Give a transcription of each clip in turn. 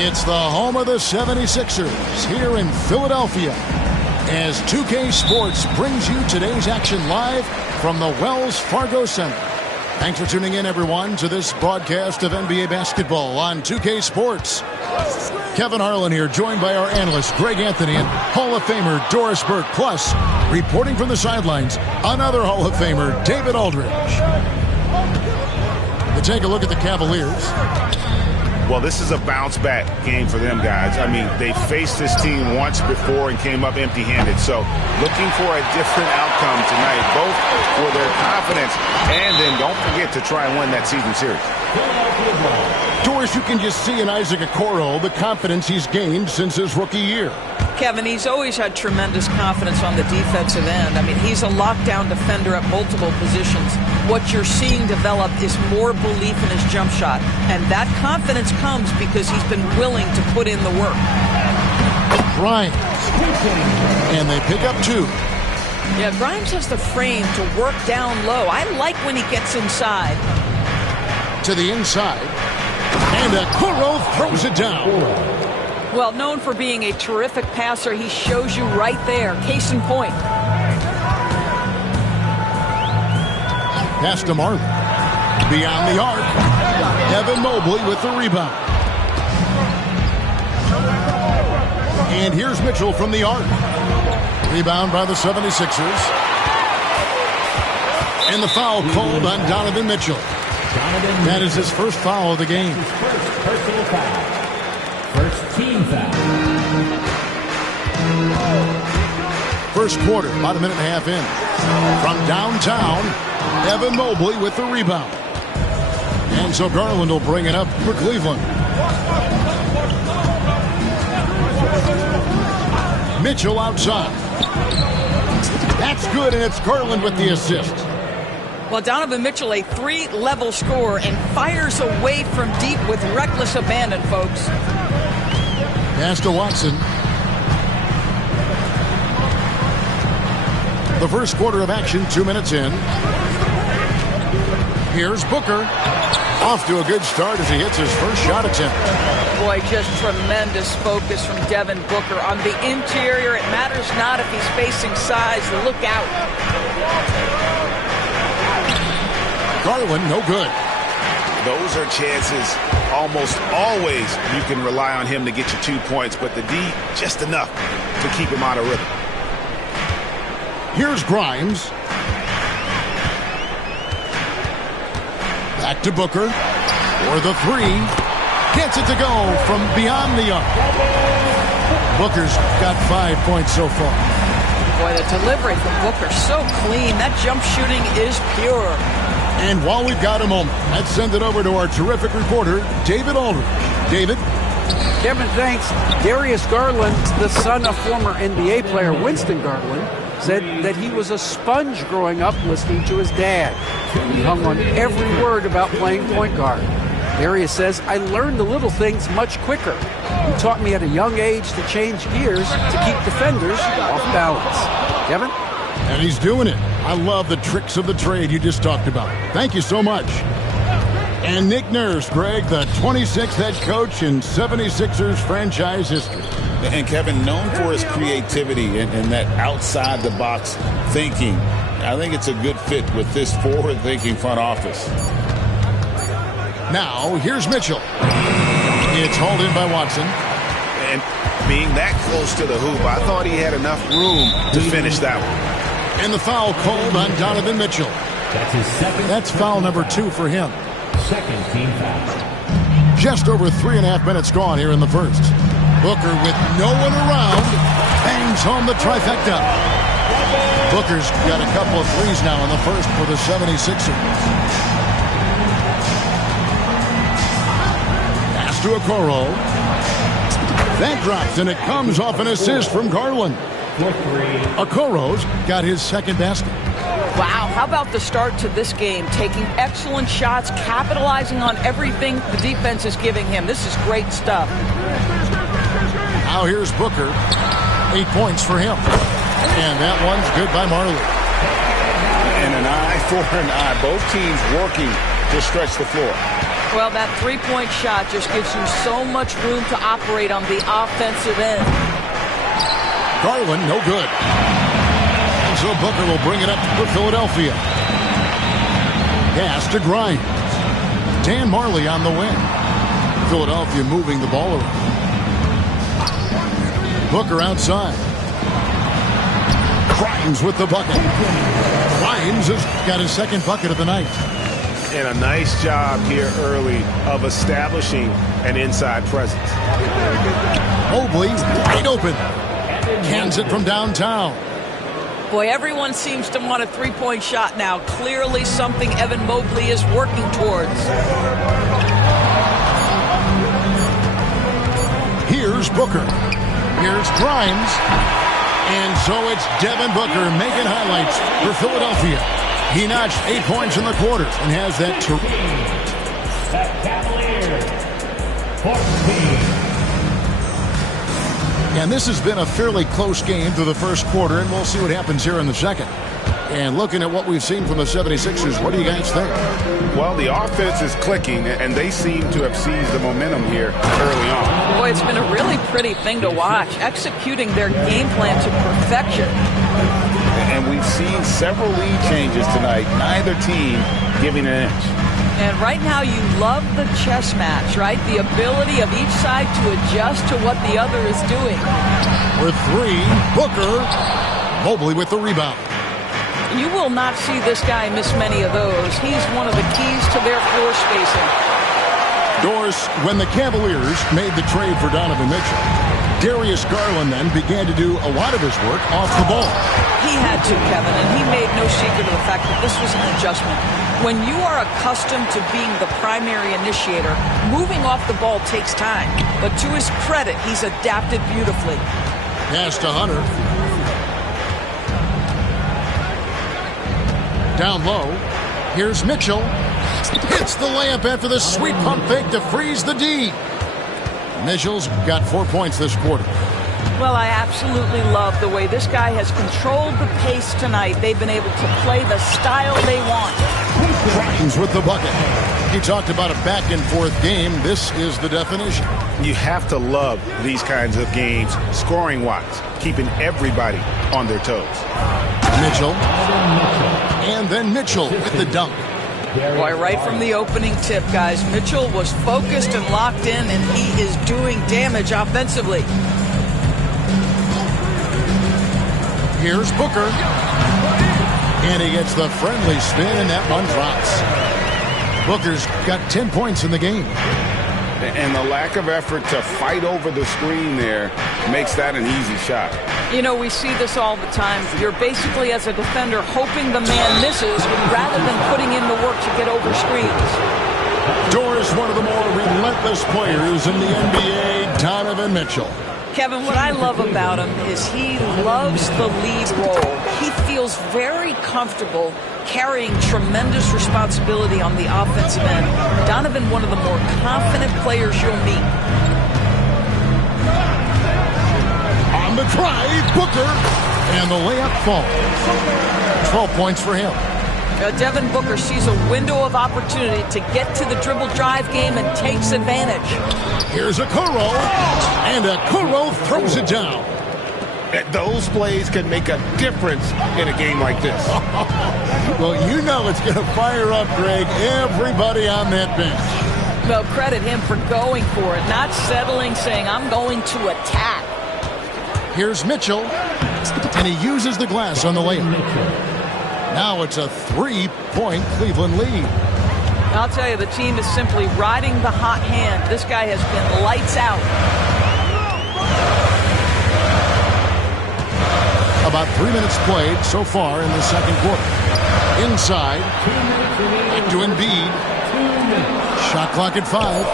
It's the home of the 76ers here in Philadelphia as 2K Sports brings you today's action live from the Wells Fargo Center. Thanks for tuning in, everyone, to this broadcast of NBA basketball on 2K Sports. Kevin Harlan here, joined by our analyst Greg Anthony and Hall of Famer Doris Burke. Plus, reporting from the sidelines, another Hall of Famer, David Aldridge. To take a look at the Cavaliers. Well, this is a bounce-back game for them, guys. I mean, they faced this team once before and came up empty-handed. So, looking for a different outcome tonight, both for their confidence and then don't forget to try and win that season series. Doris, you can just see in Isaac Okoro the confidence he's gained since his rookie year. Kevin, he's always had tremendous confidence on the defensive end. I mean, he's a lockdown defender at multiple positions. What you're seeing develop is more belief in his jump shot. And that confidence comes because he's been willing to put in the work. Grimes. And they pick up two. Yeah, Grimes has the frame to work down low. I like when he gets inside. To the inside. And Okoro throws it down. Well, known for being a terrific passer, he shows you right there. Case in point. Pass to Marley. Beyond the arc. Evan Mobley with the rebound. And here's Mitchell from the arc. Rebound by the 76ers. And the foul called on Donovan Mitchell. That is his first foul of the game. First personal foul. First team foul. First quarter, about a minute and a half in. From downtown, Evan Mobley with the rebound. And so Garland will bring it up for Cleveland. Mitchell outside. That's good, and it's Garland with the assist. Well, Donovan Mitchell, a three-level scorer, and fires away from deep with reckless abandon, folks. Pass to Watson. The first quarter of action, 2 minutes in. Here's Booker. Off to a good start as he hits his first shot attempt. Boy, just tremendous focus from Devin Booker. On the interior, it matters not if he's facing size. Look out. Garland, no good. Those are chances almost always you can rely on him to get you 2 points, but the D, just enough to keep him out of rhythm. Here's Grimes. Back to Booker. For the three. Gets it to go from beyond the arc. Booker's got 5 points so far. Boy, the delivery from Booker, so clean. That jump shooting is pure. And while we've got a moment, let's send it over to our terrific reporter, David Aldridge. David? Kevin, thanks. Darius Garland, the son of former NBA player Winston Garland, said that he was a sponge growing up listening to his dad. He hung on every word about playing point guard. Darius says, I learned the little things much quicker. He taught me at a young age to change gears to keep defenders off balance. Kevin? And he's doing it. I love the tricks of the trade you just talked about. Thank you so much. And Nick Nurse, Greg, the 26th head coach in 76ers franchise history. And Kevin, known for his creativity and that outside-the-box thinking, I think it's a good fit with this forward-thinking front office. Now, here's Mitchell. It's hauled in by Watson. And being that close to the hoop, I thought he had enough room to finish that one. And the foul called on Donovan Mitchell. That's his second. That's foul number 2 for him. Second team foul. Just over 3.5 minutes gone here in the first. Booker with no one around bangs home the trifecta. Booker's got a couple of threes now in the first for the 76ers. Pass to Okoro. That drops, and it comes off an assist from Garland. Okoro's got his second basket. Wow, how about the start to this game? Taking excellent shots, capitalizing on everything the defense is giving him. This is great stuff. Now here's Booker. 8 points for him. And that one's good by Marley. And an eye for an eye. Both teams working to stretch the floor. Well, that three-point shot just gives you so much room to operate on the offensive end. Garland, no good. And so Booker will bring it up for Philadelphia. Pass to Grimes. Dan Marley on the wing. Philadelphia moving the ball around. Booker outside. Grimes with the bucket. Grimes has got his second bucket of the night. And a nice job here early of establishing an inside presence. Mobley wide open. Cans it from downtown. Boy, everyone seems to want a three-point shot now. Clearly something Evan Mobley is working towards. Here's Booker. Here's Grimes. And so it's Devin Booker making highlights for Philadelphia. He notched 8 points in the quarter and has that The Cavaliers, 14. And this has been a fairly close game through the first quarter, and we'll see what happens here in the second. And looking at what we've seen from the 76ers, what do you guys think? Well, the offense is clicking, and they seem to have seized the momentum here early on. Boy, it's been a really pretty thing to watch, executing their game plan to perfection. And we've seen several lead changes tonight, neither team giving an inch. And right now you love the chess match, right? The ability of each side to adjust to what the other is doing. With three, Booker. Mobley with the rebound. You will not see this guy miss many of those. He's one of the keys to their floor spacing. Doris, when the Cavaliers made the trade for Donovan Mitchell, Darius Garland then began to do a lot of his work off the ball. He had to, Kevin, and he made no secret of the fact that this was an adjustment. When you are accustomed to being the primary initiator, moving off the ball takes time. But to his credit, he's adapted beautifully. Pass to Hunter. Down low. Here's Mitchell. Hits the layup after the sweet pump fake to freeze the D. Mitchell's got 4 points this quarter. Well, I absolutely love the way this guy has controlled the pace tonight. They've been able to play the style they want. Grimes with the bucket. You talked about a back-and-forth game. This is the definition. You have to love these kinds of games, scoring-wise, keeping everybody on their toes. Mitchell. And then Mitchell with the dunk. Boy, right from the opening tip, guys, Mitchell was focused and locked in, and he is doing damage offensively. Here's Booker. And he gets the friendly spin, and that one drops. Booker's got 10 points in the game. And the lack of effort to fight over the screen there makes that an easy shot. You know, we see this all the time. You're basically, as a defender, hoping the man misses rather than putting in the work to get over screens. Doris, one of the more relentless players in the NBA, Donovan Mitchell. Kevin, what I love about him is he loves the lead role. He feels very comfortable carrying tremendous responsibility on the offensive end. Donovan, one of the more confident players you'll meet. On the drive, Booker, and the layup falls. 12 points for him. Devin Booker sees a window of opportunity to get to the dribble drive game and takes advantage. Here's Okoro, and Okoro throws it down. Those plays can make a difference in a game like this. Well, you know it's going to fire up, Greg, everybody on that bench. Well, credit him for going for it, not settling, saying, I'm going to attack. Here's Mitchell, and he uses the glass on the layup. Now it's a 3-point Cleveland lead. I'll tell you, the team is simply riding the hot hand. This guy has been lights out. About 3 minutes played so far in the second quarter. Inside, into Embiid. Shot clock at 5.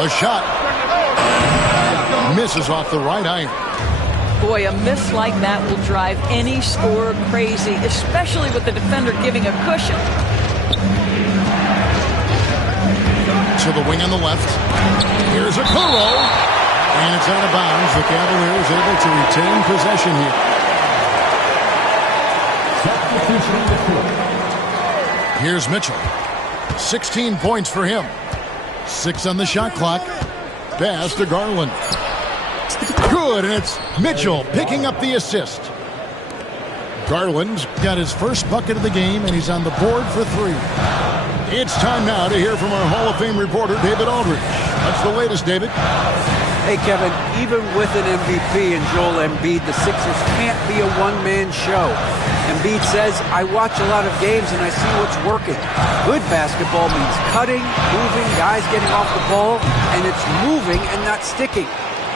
The shot misses off the right iron. Boy, a miss like that will drive any scorer crazy, especially with the defender giving a cushion. To the wing on the left. Here's Okoro. And it's out of bounds. The Cavaliers able to retain possession here. Here's Mitchell. 16 points for him. 6 on the shot clock. Pass to Garland. Good, and it's Mitchell picking up the assist. Garland's got his first bucket of the game, and he's on the board for 3. It's time now to hear from our Hall of Fame reporter, David Aldridge. What's the latest, David? Hey, Kevin, even with an MVP and Joel Embiid, the Sixers can't be a one-man show. Embiid says, I watch a lot of games and I see what's working. Good basketball means cutting, moving, guys getting off the ball, and it's moving and not sticking.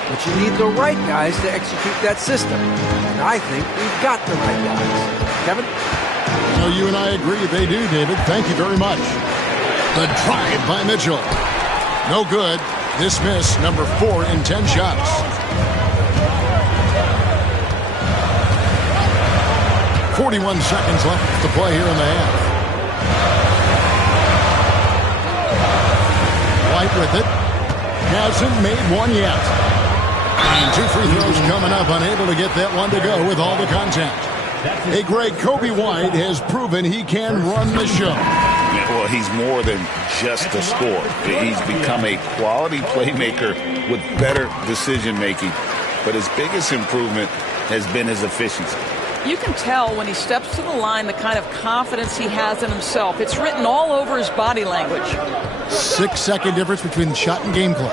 But you need the right guys to execute that system. And I think we've got the right guys. Kevin? So you and I agree they do, David. Thank you very much. The drive by Mitchell. No good. This miss, number 4 in 10 shots. .41 seconds left to play here in the half. White with it. Hasn't made one yet. And 2 free throws coming up, unable to get that one to go with all the contact. Hey, Greg, Kobe White has proven he can run the show. Well, he's more than just a scorer. He's become a quality playmaker with better decision-making. But his biggest improvement has been his efficiency. You can tell when he steps to the line the kind of confidence he has in himself. It's written all over his body language. 6-second difference between the shot and game clock.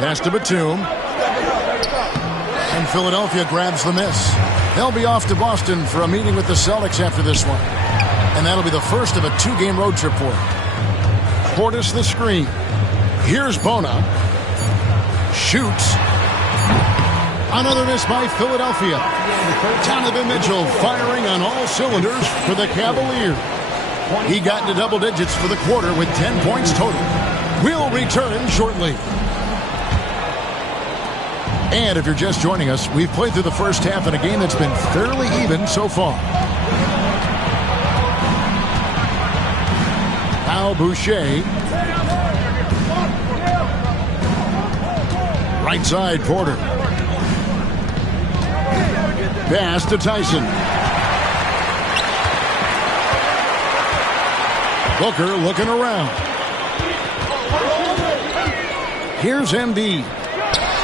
Pass to Batum. And Philadelphia grabs the miss. They'll be off to Boston for a meeting with the Celtics after this one. And that'll be the first of a 2-game road trip for him. Portis the screen. Here's Bona. Shoots. Another miss by Philadelphia. Donovan Mitchell firing on all cylinders for the Cavaliers. He got into double digits for the quarter with 10 points total. We'll return shortly. And if you're just joining us, we've played through the first half in a game that's been fairly even so far. Now Boucher. Right side, Porter. Pass to Tyson. Booker looking around. Here's Embiid.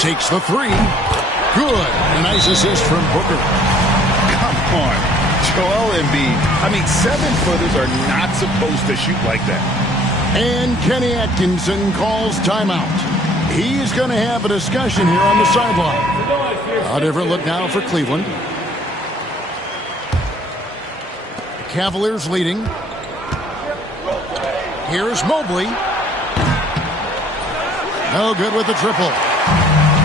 Takes the 3. Good. A nice assist from Booker. Come on. Joel Embiid. I mean, 7-footers are not supposed to shoot like that. And Kenny Atkinson calls timeout. He's going to have a discussion here on the sideline. A different look now for Cleveland. The Cavaliers leading. Here's Mobley. No good with the triple.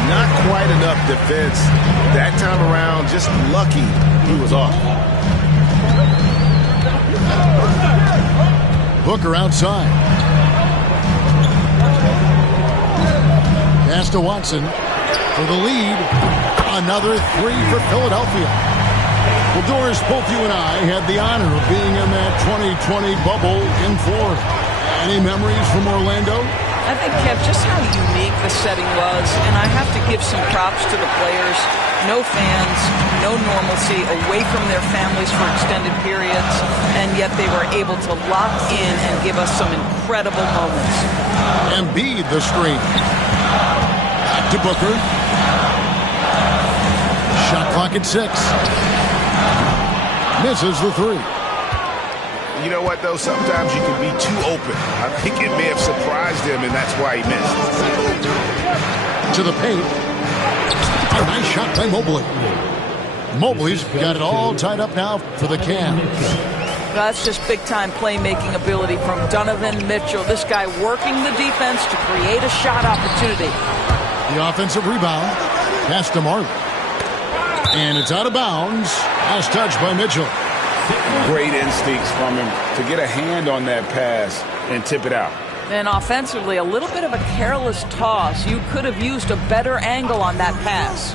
Not quite enough defense. That time around, just lucky he was off. Booker outside. Pass to Watson for the lead. Another 3 for Philadelphia. Well, Doris, both you and I had the honor of being in that 2020 bubble in Florida. Any memories from Orlando? I think, Kev, just how unique the setting was, and I have to give some props to the players. No fans, no normalcy, away from their families for extended periods, and yet they were able to lock in and give us some incredible moments. Embiid the screen. Back to Booker. Shot clock at 6. Misses the 3. You know what, though? Sometimes you can be too open. I think it may have surprised him, and that's why he missed. To the paint. A nice shot by Mobley. Mobley's got it all tied up now for the Cavs. That's just big-time playmaking ability from Donovan Mitchell. This guy working the defense to create a shot opportunity. The offensive rebound. Pass to Martin. And it's out of bounds. Last touch by Mitchell. Great instincts from him to get a hand on that pass and tip it out. And offensively, a little bit of a careless toss. You could have used a better angle on that pass.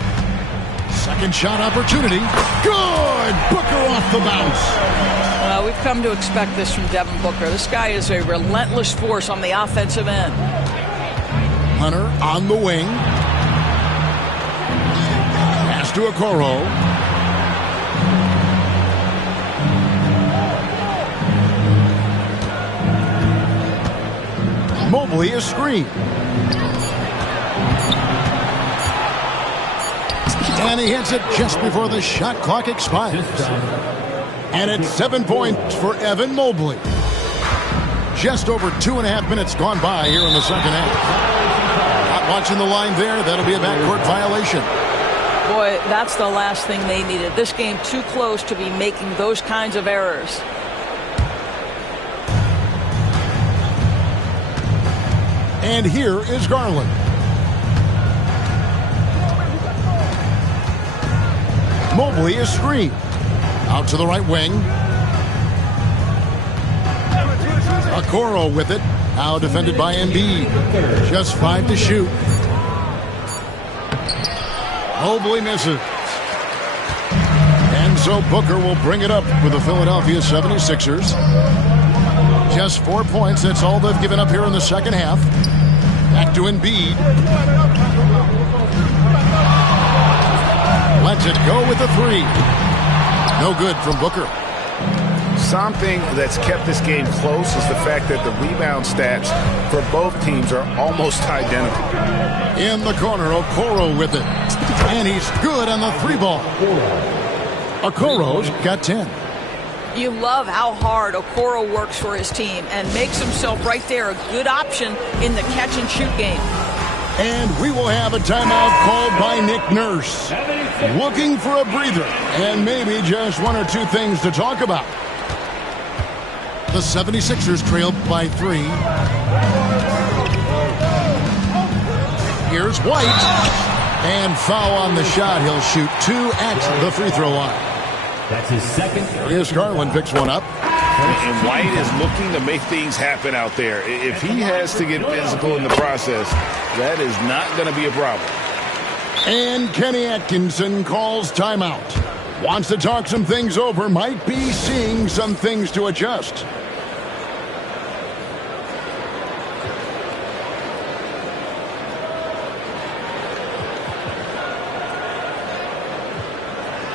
Second shot opportunity. Good! Booker off the bounce. We've come to expect this from Devin Booker. This guy is a relentless force on the offensive end. Hunter on the wing. Pass to Okoro. Mobley is screened. And he hits it just before the shot clock expires. And it's 7 points for Evan Mobley. Just over 2.5 minutes gone by here in the second half. Not watching the line there. That'll be a backcourt violation. Boy, that's the last thing they needed. This game too close to be making those kinds of errors. And here is Garland. Mobley is screened. Out to the right wing. Okoro with it. Now defended by Embiid. Just 5 to shoot. Mobley misses. And so Booker will bring it up for the Philadelphia 76ers. Just 4 points. That's all they've given up here in the second half. Back to Embiid. Lets it go with the three. No good from Booker. Something that's kept this game close is the fact that the rebound stats for both teams are almost identical. In the corner, Okoro with it. And he's good on the three ball. Okoro's got 10. You love how hard Okoro works for his team and makes himself right there a good option in the catch-and-shoot game. And we will have a timeout called by Nick Nurse. Looking for a breather and maybe just 1 or 2 things to talk about. The 76ers trail by 3. Here's White. And foul on the shot. He'll shoot 2 at the free throw line. That's his second. Here's Garland, picks one up. And White is looking to make things happen out there. If he has to get physical in the process, that is not going to be a problem. And Kenny Atkinson calls timeout. Wants to talk some things over. Might be seeing some things to adjust.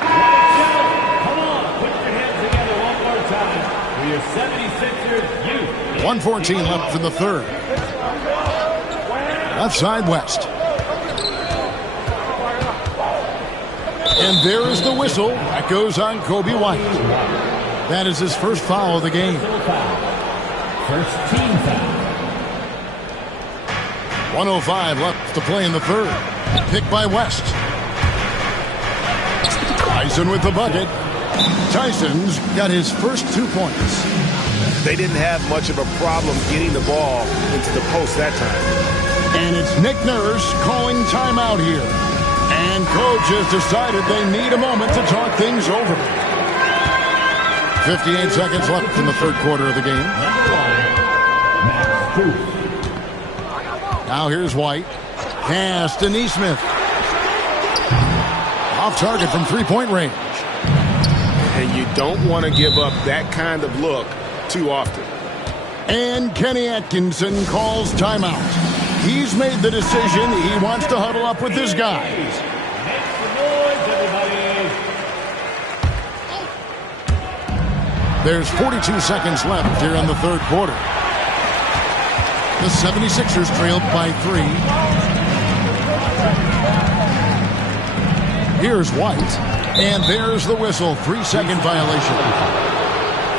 Come on, put your hands together one more time for your 76ers youth. 1:14 left in the third. Left side West. And there is the whistle. That goes on Kobe White. That is his first foul of the game. First team foul. 1:05 left to play in the third. Picked by West. Tyson with the bucket. Tyson's got his first 2 points. They didn't have much of a problem getting the ball into the post that time. And it's Nick Nurse calling timeout here. And coach has decided they need a moment to talk things over. 58 seconds left in the third quarter of the game. Number 1, Max Strus. Now here's White. Pass to Nesmith. Off target from three-point range. And you don't want to give up that kind of look too often. And Kenny Atkinson calls timeout. He's made the decision. He wants to huddle up with his guys. Make some noise, everybody. There's 42 seconds left here in the third quarter. The 76ers trailed by 3. Here's White. And there's the whistle. 3-second violation.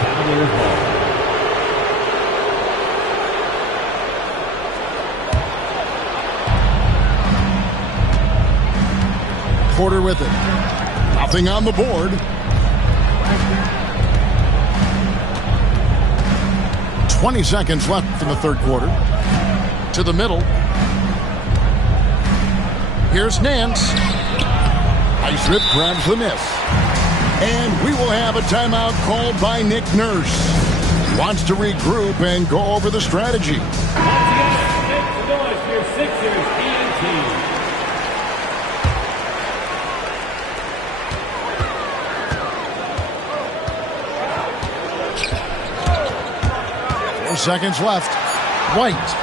Cavaliers ball. Porter with it. Nothing on the board. 20 seconds left in the third quarter. To the middle. Here's Nance. Iserip grabs the miss. And we will have a timeout called by Nick Nurse. Wants to regroup and go over the strategy. Once again, make some noise for your Sixers ENT. 4 seconds left. White.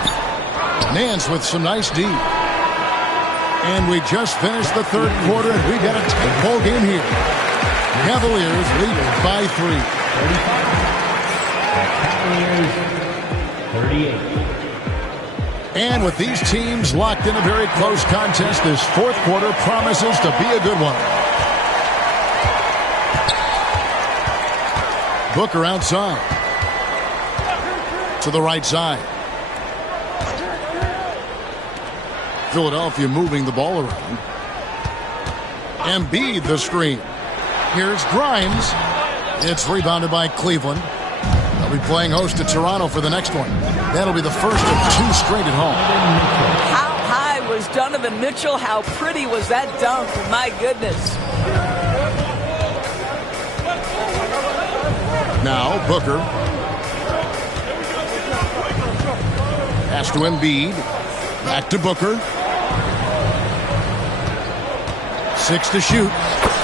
Nance with some nice D. And we just finished the third quarter, and we've got a tight ball game here. Cavaliers lead by 3. 35. The Cavaliers 38. And with these teams locked in a very close contest, this fourth quarter promises to be a good one. Booker outside. To the right side. Philadelphia moving the ball around. Embiid the screen. Here's Grimes. It's rebounded by Cleveland. They'll be playing host to Toronto for the next one. That'll be the first of 2 straight at home. How high was Donovan Mitchell? How pretty was that dunk? My goodness. Now Booker. Pass to Embiid. Back to Booker. 6 to shoot.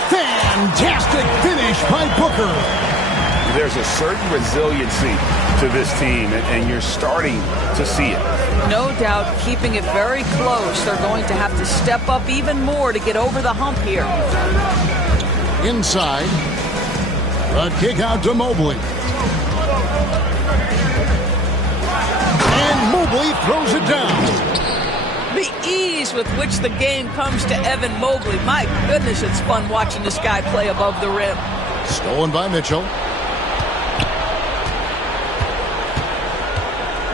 Fantastic finish by Booker. There's a certain resiliency to this team, and you're starting to see it. No doubt, keeping it very close. They're going to have to step up even more to get over the hump here. Inside. A kick out to Mobley. And Mobley throws it down. The ease with which the game comes to Evan Mobley. My goodness, it's fun watching this guy play above the rim. Stolen by Mitchell.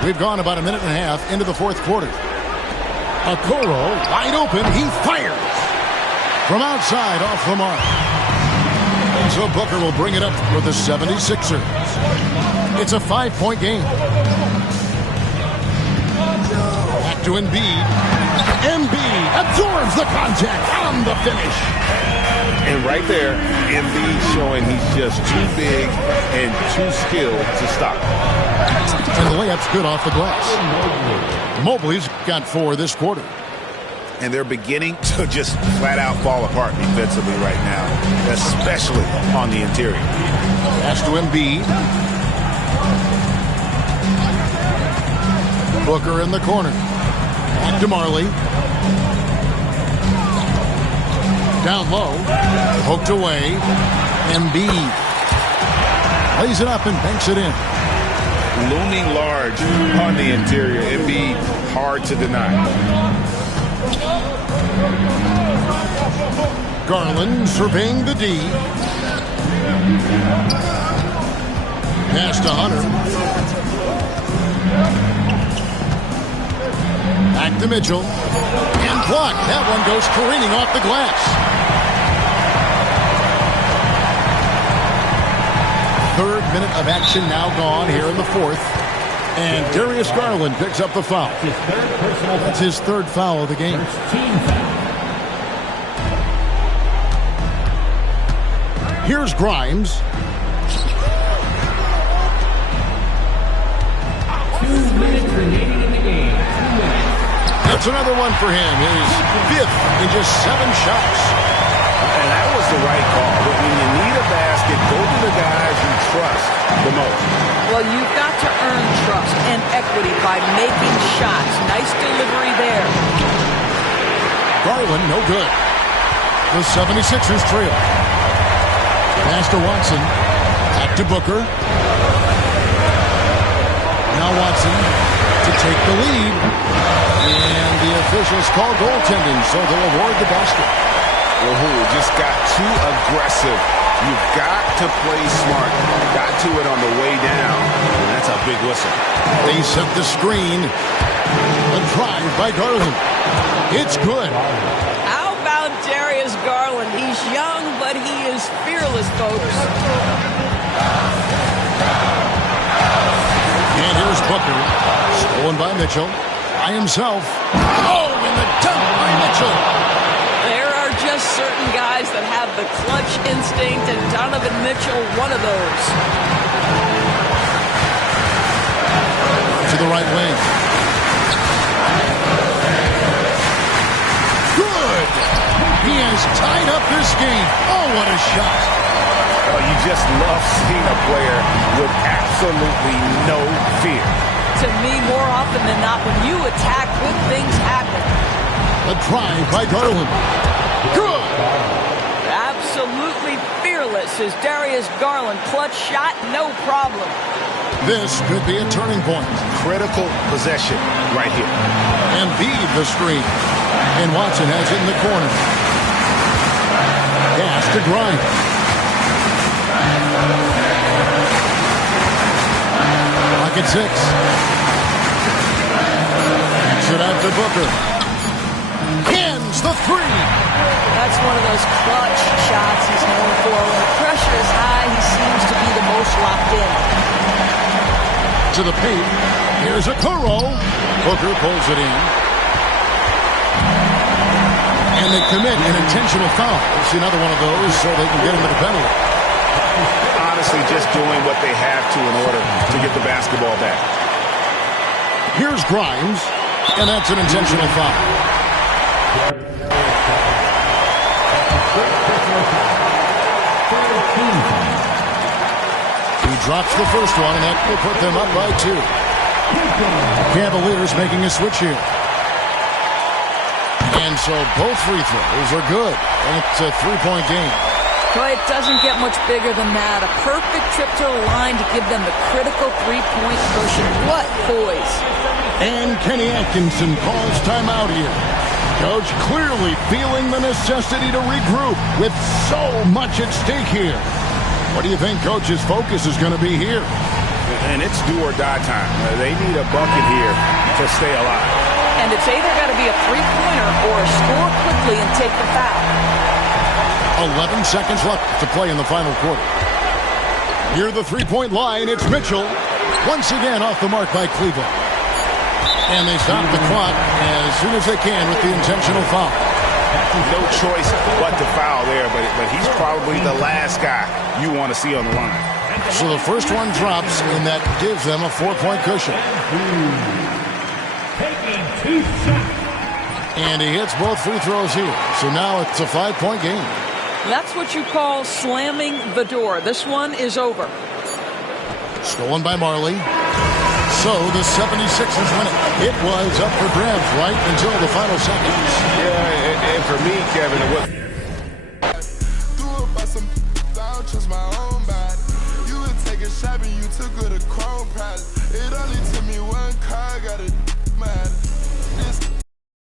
We've gone about a minute and a half into the fourth quarter. Okoro wide open. He fires. From outside off the mark. And so Booker will bring it up for the 76ers. It's a 5-point game. Back to Embiid. Embiid absorbs the contact on the finish. And right there, Embiid showing he's just too big and too skilled to stop. And the layup's good off the glass. Mobley's got 4 this quarter. And they're beginning to just flat out fall apart defensively right now, especially on the interior. Pass to Embiid. Booker in the corner. Back to Marley. Down low. Poked away. Embiid lays it up and banks it in. Looming large on the interior. Embiid hard to deny. Garland surveying the D. Pass to Hunter. Back to Mitchell. And blocked. That one goes careening off the glass. Third minute of action now gone here in the fourth. And Darius Garland picks up the foul. That's his third foul of the game. Here's Grimes. 2 minutes remaining in the game. 2 minutes. That's another one for him. His 5th in just 7 shots. And that was the right call. When you need a basket, go to the guys you trust the most. Well, you've got to earn trust and equity by making shots. Nice delivery there. Garland, no good. The 76ers trail. Pass to Watson. Back to Booker. Now Watson to take the lead. And the officials call goaltending, so they'll award the basket. Wahoo just got too aggressive. You've got to play smart. Got to it on the way down, and that's a big whistle. They set the screen. A drive by Garland. It's good. How about Darius Garland? He's young, but he is fearless, folks. And here's Booker. Stolen by Mitchell. By himself. Oh, and the dunk by Mitchell. There are just certain guys that have the clutch instinct, and Donovan Mitchell, one of those. To the right wing. Good. He has tied up this game. Oh, what a shot. Oh, you just love seeing a player with absolutely no fear. To me, more often than not, when you attack, good things happen. A drive by Garland. Good. Absolutely fearless is Darius Garland. Clutch shot, no problem. This could be a turning point. Critical possession right here. Embiid the screen. And Watson has it in the corner. Pass to Grimes. Lock at 6. Backs it out to Booker. Hands the 3. That's one of those clutch shots he's known for. When the pressure is high, he seems to be the most locked in. To the paint. Here's Okoro. Booker pulls it in. And they commit an intentional foul. It's another one of those so they can get into the penalty. Honestly, just doing what they have to in order to get the basketball back. Here's Grimes. And that's an intentional foul. He drops the first one, and that will put them up by 2. Cavaliers making a switch here. And so both free throws are good. And it's a 3-point game. Boy, it doesn't get much bigger than that. A perfect trip to the line to give them the critical 3-point cushion. What poise. And Kenny Atkinson calls timeout here. Coach clearly feeling the necessity to regroup with so much at stake here. What do you think Coach's focus is going to be here? And it's do or die time. They need a bucket here to stay alive. And it's either got to be a three-pointer or score quickly and take the foul. 11 seconds left to play in the final quarter. Near the three-point line, it's Mitchell. Once again off the mark by Cleveland. And they stop the clock as soon as they can with the intentional foul. No choice but to foul there, but he's probably the last guy you want to see on the line. So the first one drops, and that gives them a 4-point cushion. Taking 2 shots. And he hits both free throws here. So now it's a 5-point game. That's what you call slamming the door. This one is over. Stolen by Marley. So the 76ers win it. It was up for grabs right until the final seconds. Yeah, and for me, Kevin, it was. You took her to Chrome Palace. It only took me one car, got it mad.